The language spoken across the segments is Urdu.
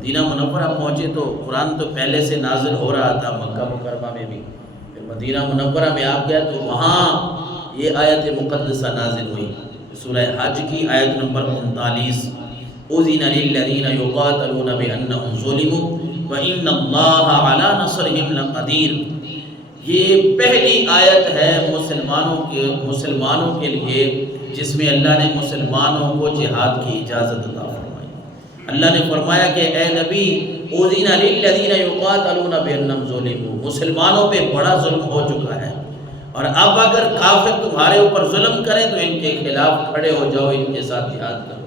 مدینہ منورہ پہنچے تو قرآن تو پہلے سے نازل ہو رہا تھا مکہ مکرمہ میں بھی، پھر مدینہ منورہ میں آپ گیا تو وہاں یہ آیت مقدسہ نازل ہوئی، سورہ حج کی آیت نمبر 39، اذن للذین یقاتلون بانہم ظلموا وان اللہ علی نصرہم لقدیر۔ یہ پہلی آیت ہے مسلمانوں کے لیے جس میں اللہ نے مسلمانوں کو جہاد کی اجازت عطا فرمائی۔ اللہ نے فرمایا کہ اے نبی اذن للذین یقاتلون بانہم ظلموا، مسلمانوں پہ بڑا ظلم ہو چکا ہے، اور اب اگر کافر تمہارے اوپر ظلم کریں تو ان کے خلاف کھڑے ہو جاؤ، ان کے ساتھ جہاد کرو،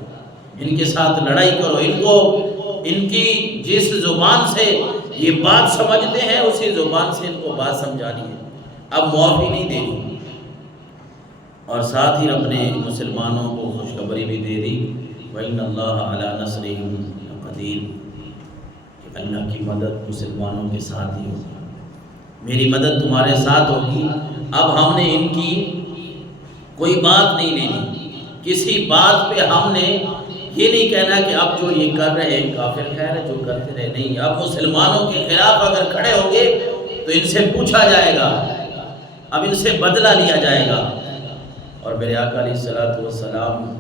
ان کے ساتھ لڑائی کرو، ان کو ان کی جس زبان سے یہ بات سمجھتے ہیں اسی زبان سے ان کو بات سمجھانی ہے، اب معافی نہیں دینی۔ اور ساتھ ہی رب نے مسلمانوں کو خوشخبری بھی دے دی وَإِنَّ اللَّهَ عَلَى نَصْرِهِمْ لَقَدِيرٌ، کہ اللہ کی مدد مسلمانوں کے ساتھ ہی ہوگی، میری مدد تمہارے ساتھ ہوگی۔ اب ہم نے ان کی کوئی بات نہیں لینی، کسی بات پہ ہم نے یہ نہیں کہنا کہ اب جو یہ کر رہے ہیں کافر، خیر ہے جو کرتے رہے، نہیں، اب مسلمانوں کے خلاف اگر کھڑے ہو گے تو ان سے پوچھا جائے گا، اب ان سے بدلہ لیا جائے گا۔ اور میرے آقا علیہ الصلوۃ والسلام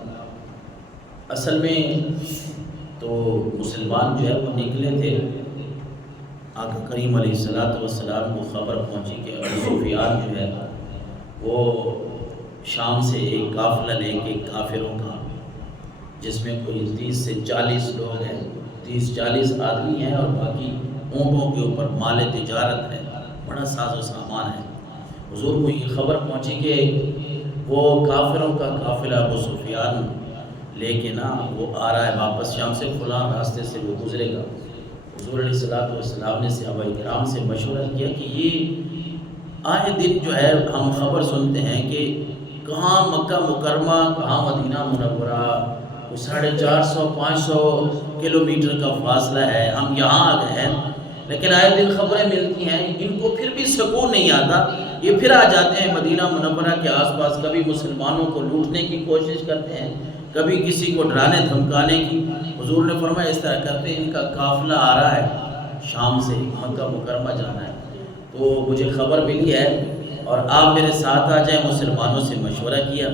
اصل میں تو مسلمان جو ہے وہ نکلے تھے، آقا کریم علیہ الصلوۃ والسلام کو خبر پہنچی کہ ابو سفیان جو ہے وہ شام سے ایک قافلہ لے کے کافروں کا، جس میں کوئی 30 سے 40 لوگ ہیں، 30-40 آدمی ہیں، اور باقی اونٹوں کے اوپر مال تجارت ہے، بڑا ساز و سامان ہے۔ حضور کو یہ خبر پہنچی کہ وہ کافروں کا قافلہ ابو سفیان لے کے نا وہ آ رہا ہے واپس شام سے، فلاں راستے سے وہ گزرے گا۔ حضور علیہ الصلوۃ والسلام نے صحابہ کرام سے مشورہ کیا کہ یہ آئے دن جو ہے ہم خبر سنتے ہیں کہ کہاں مکہ مکرمہ کہاں مدینہ منورہ، 450-500 کلومیٹر کا فاصلہ ہے، ہم یہاں آ گئے ہیں، لیکن آئے دن خبریں ملتی ہیں، ان کو پھر بھی سکون نہیں آتا، یہ پھر آ جاتے ہیں مدینہ منورہ کے آس پاس، کبھی مسلمانوں کو لوٹنے کی کوشش کرتے ہیں، کبھی کسی کو ڈرانے دھمکانے کی۔ حضور نے فرمایا اس طرح کرتے ہیں، ان کا قافلہ آ رہا ہے شام سے، مکہ مکرمہ جانا ہے، تو مجھے خبر ملی ہے اور آپ میرے ساتھ آ جائیں۔ مسلمانوں سے مشورہ کیا،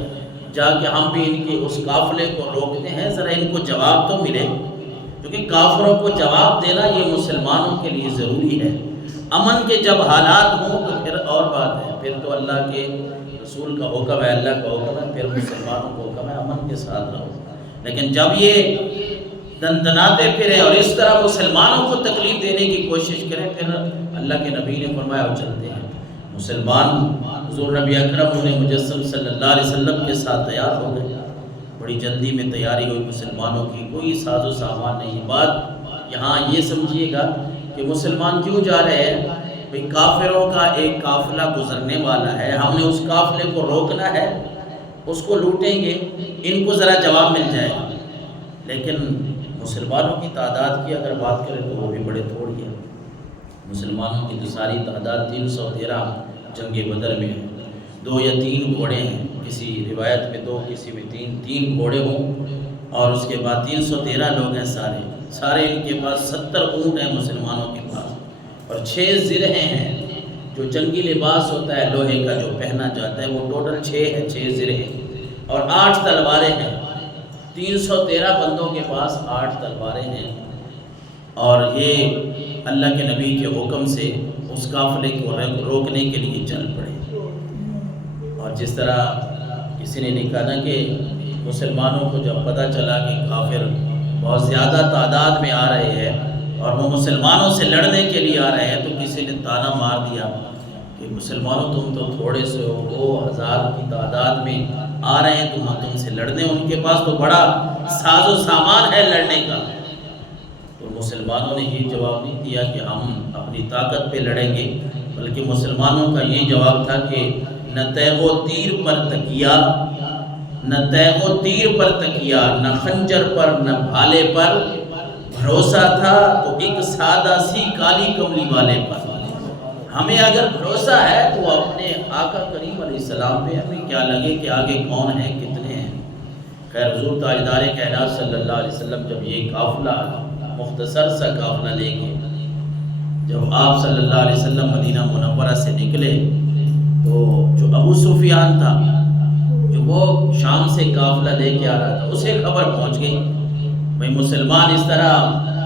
جا کے ہم بھی ان کے اس قافلے کو روکتے ہیں، ذرا ان کو جواب تو ملے، کیونکہ کافروں کو جواب دینا یہ مسلمانوں کے لیے ضروری ہے۔ امن کے جب حالات ہوں تو پھر اور بات ہے، پھر تو اللہ کے رسول کا حکم ہے، اللہ کا حکم ہے، پھر مسلمانوں کو حکم ہے امن کے ساتھ رہو۔ لیکن جب یہ دندناتے پھریں اور اس طرح مسلمانوں کو تکلیف دینے کی کوشش کریں، پھر اللہ کے نبی نے فرمایا وہ چلتے ہیں۔ مسلمان حضور نبی اکرم انہیں مجسم صلی اللہ علیہ وسلم کے ساتھ تیار ہو گئے، بڑی جلدی میں تیاری ہوئی مسلمانوں کی، کوئی ساز و سامان نہیں۔ بات یہاں یہ سمجھیے گا کہ مسلمان کیوں جا رہے ہیں، بھئی کافروں کا ایک قافلہ گزرنے والا ہے، ہم نے اس قافلے کو روکنا ہے، اس کو لوٹیں گے، ان کو ذرا جواب مل جائے گا۔ لیکن مسلمانوں کی تعداد کی اگر بات کریں تو وہ بھی بڑے تھوڑی ہے، مسلمانوں کی تو ساری تعداد 313 جنگ بدر میں ہے، 2 یا 3 گھوڑے ہیں، کسی روایت میں 2 کسی میں 3 گھوڑے ہوں، اور اس کے بعد 313 لوگ ہیں، سارے ان کے پاس 70 اونٹ ہیں مسلمانوں کے پاس، اور 6 زرہیں ہیں، جو جنگی لباس ہوتا ہے لوہے کا جو پہنا جاتا ہے وہ ٹوٹل 6 ہے، 6 زرہیں، اور 8 تلواریں ہیں، 313 بندوں کے پاس 8 تلواریں ہیں، اور یہ اللہ کے نبی کے حکم سے اس قافلے کو روکنے کے لیے چل پڑے۔ اور جس طرح کسی نے لکھا نا کہ مسلمانوں کو جب پتہ چلا کہ کافر بہت زیادہ تعداد میں آ رہے ہیں اور وہ مسلمانوں سے لڑنے کے لیے آ رہے ہیں، تو کسی نے طعنہ مار دیا کہ مسلمانوں تم تو تھوڑے سے ہو، 2000 کی تعداد میں آ رہے ہیں تم سے لڑنے، ان کے پاس تو بڑا ساز و سامان ہے لڑنے کا۔ تو مسلمانوں نے یہ جواب نہیں دیا کہ ہم اپنی طاقت پہ لڑیں گے، بلکہ مسلمانوں کا یہ جواب تھا کہ نہ تیغ و تیر پر تکیہ، نہ تیغ و تیر پر تکیہ، نہ خنجر پر نہ بھالے پر بھروسہ تھا، تو ایک سادہ سی کالی کملی والے پر۔ ہمیں اگر بھروسہ ہے تو اپنے آقا کریم علیہ السلام پہ، ہمیں کیا لگے کہ آگے کون ہیں کتنے ہیں۔ خیر حضور تاجدار کائنات صلی اللہ علیہ وسلم جب یہ قافلہ مختصر سا قافلہ لے کے جب آپ صلی اللہ علیہ وسلم مدینہ منورہ سے نکلے تو جو ابو سفیان تھا جو وہ شام سے قافلہ لے کے آ رہا تھا اسے خبر پہنچ گئی بھائی مسلمان اس طرح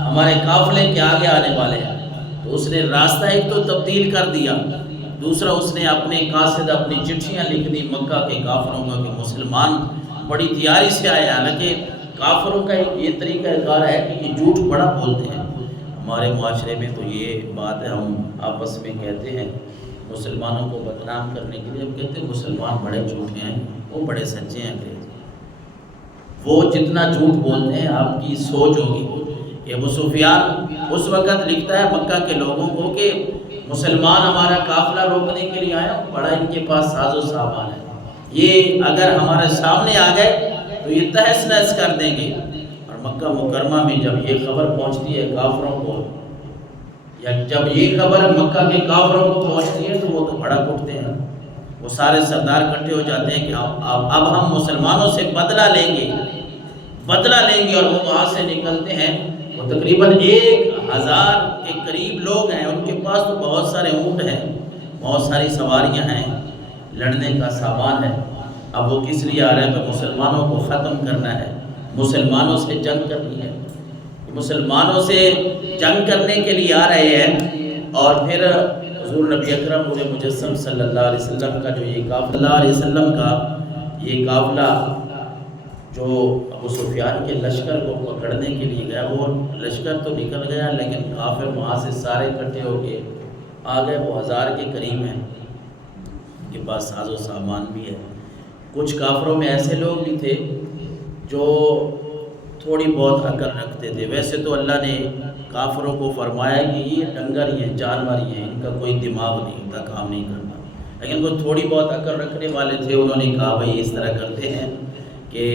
ہمارے قافلے کے آگے آنے والے ہیں، تو اس نے راستہ ایک تو تبدیل کر دیا، دوسرا اس نے اپنے قاصد اپنی چٹھیاں لکھ دی مکہ کے کافروں کا کہ مسلمان بڑی تیاری سے آئے، حالانکہ کافروں کا ایک یہ طریقہ کار ہے کہ یہ جھوٹ بڑا بولتے ہیں۔ ہمارے معاشرے میں تو یہ بات ہے، ہم آپس میں کہتے ہیں مسلمانوں کو بدنام کرنے کے لیے، ہم کہتے ہیں مسلمان بڑے جھوٹے ہیں، وہ بڑے سچے ہیں۔ وہ جتنا جھوٹ بولتے ہیں آپ کی سوچ ہوگی کہ ابو سفیان اس وقت لکھتا ہے مکہ کے لوگوں کو کہ مسلمان ہمارا قافلہ روکنے کے لیے آیا، بڑا ان کے پاس ساز و سامان ہے، یہ اگر ہمارے سامنے آ گئے تو یہ تہس نہس کر دیں گے۔ اور مکہ مکرمہ میں جب یہ خبر پہنچتی ہے کافروں کو، یا جب یہ خبر مکہ کے کافروں کو پہنچتی ہے تو وہ تو بھڑک اٹھتے ہیں، وہ سارے سردار اکٹھے ہو جاتے ہیں کہ اب ہم مسلمانوں سے بدلہ لیں گے اور وہ وہاں سے نکلتے ہیں۔ وہ تقریباً 1000 کے قریب لوگ ہیں، ان کے پاس تو بہت سارے اونٹ ہیں، بہت ساری سواریاں ہیں، لڑنے کا سامان ہے۔ اب وہ کس لیے آ رہے ہیں؟ تو مسلمانوں کو ختم کرنا ہے، مسلمانوں سے جنگ کرنی ہے، مسلمانوں سے جنگ کرنے کے لیے آ رہے ہیں۔ اور پھر حضور نبی اکرم نور مجسم صلی اللہ علیہ وسلم کا جو یہ قافلہ، اللہ علیہ وسلم کا یہ قافلہ جو ابو سفیان کے لشکر کو پکڑنے کے لیے گیا، وہ لشکر تو نکل گیا لیکن کافر وہاں سے سارے اکٹھے ہو کے آ گئے، وہ 1000 کے قریب ہیں، ان کے پاس ساز و سامان بھی ہے۔ کچھ کافروں میں ایسے لوگ بھی تھے جو تھوڑی بہت عقل رکھتے تھے۔ ویسے تو اللہ نے کافروں کو فرمایا کہ یہ ڈنگر ہی ہیں، جانور ہی ہیں، ان کا کوئی دماغ نہیں ہوتا، کام نہیں کرتا، لیکن وہ تھوڑی بہت عقل رکھنے والے تھے، انہوں نے کہا بھائی اس طرح کرتے ہیں کہ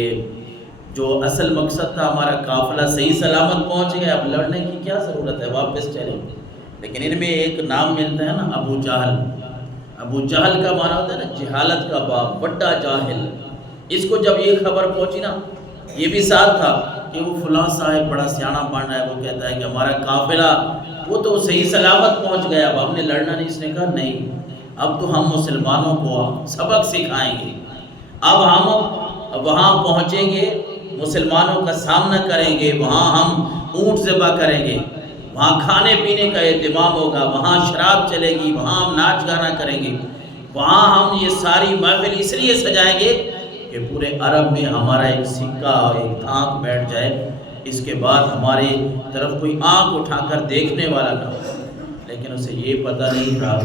جو اصل مقصد تھا ہمارا قافلہ صحیح سلامت پہنچ گیا، اب لڑنے کی کیا ضرورت ہے، واپس چلیں۔ لیکن ان میں ایک نام ملتا ہے نا، ابو جہل۔ ابو جہل کا معنی ہوتا ہے نا جہالت کا باپ، بڑا جاہل۔ اس کو جب یہ خبر پہنچی نا، یہ بھی ساتھ تھا کہ وہ فلاں صاحب بڑا سیاںا بن رہا ہے، وہ کہتا ہے کہ ہمارا قافلہ وہ تو صحیح سلامت پہنچ گیا، اب ہم نے لڑنا نہیں۔ اس نے کہا نہیں، اب تو ہم مسلمانوں کو سبق سکھائیں گے، اب ہم وہاں پہنچیں گے، مسلمانوں کا سامنا کریں گے، وہاں ہم اونٹ ذبح کریں گے، وہاں کھانے پینے کا اہتمام ہوگا، وہاں شراب چلے گی، وہاں ہم ناچ گانا کریں گے، وہاں ہم یہ ساری محفل اس لیے سجائیں گے کہ پورے عرب میں ہمارا ایک سکہ ایک آنکھ بیٹھ جائے، اس کے بعد ہماری طرف کوئی آنکھ اٹھا کر دیکھنے والا نہ ہو۔ لیکن اسے یہ پتہ نہیں تھا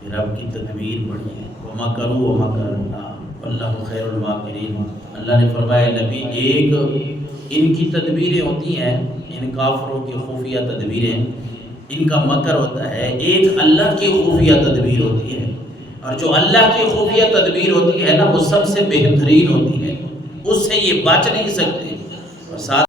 کہ رب کی تدبیر بڑی ہے، وَمَكَرُوا وَمَكَرَ اللَّهُ وَاللَّهُ خَيْرُ الْمَاكِرِينَ۔ اللہ نے فرمایا نبی، ایک ان کی تدبیریں ہوتی ہیں، ان کافروں کی خفیہ تدبیریں، ان کا مکر ہوتا ہے، ایک اللہ کی خفیہ تدبیر ہوتی ہے، اور جو اللہ کی خفیہ تدبیر ہوتی ہے نا وہ سب سے بہترین ہوتی ہے، اس سے یہ بچ نہیں سکتے۔ اور ساتھ